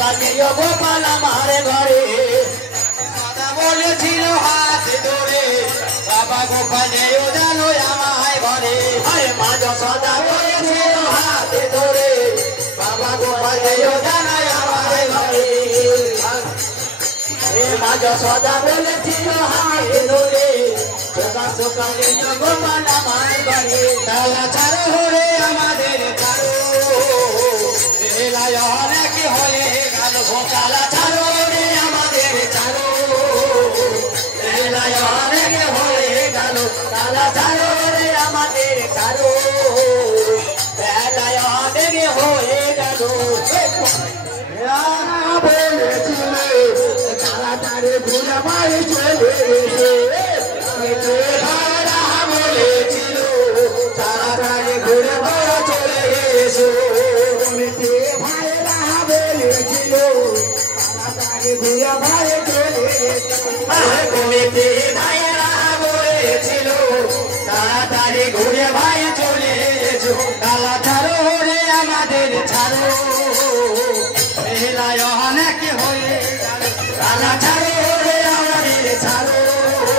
কালিও গোপাল আমার ঘরে কথা বলেছিল হাত ধরে বাবা গোপাল জানো আমায় ঘরে আরে মা যশোদা বলেছিল হাত ধরে বাবা গোপাল জানো আমায় ঘরে মা যশোদা বলেছিল হাত ধরে সকাল সকালে গোপাল আমার ঘরে তালা ছাড়ো হরে আমাদের ছাড়ো অনেক হয়ে গেল তালা ছাড়ো রে আমাদের ছাড়ো অনেক হয়ে গেল তালা ছাড়ো রে আমাদের ছাড়ো বেলায় অনেক হয়ে গেল তাড়াতাড়ি ঘুরে বাড়ি চলে বলেছিল তাড়াতাড়ি ঘুরে বাড়ি চলে এসো ভাইরা বলেছিল তাড়াতাড়ি ঘুরে বাড়ি চলে কমিটি ভাইরা বলেছিল তাড়াতাড়ি ঘুরে বাড়ি চলে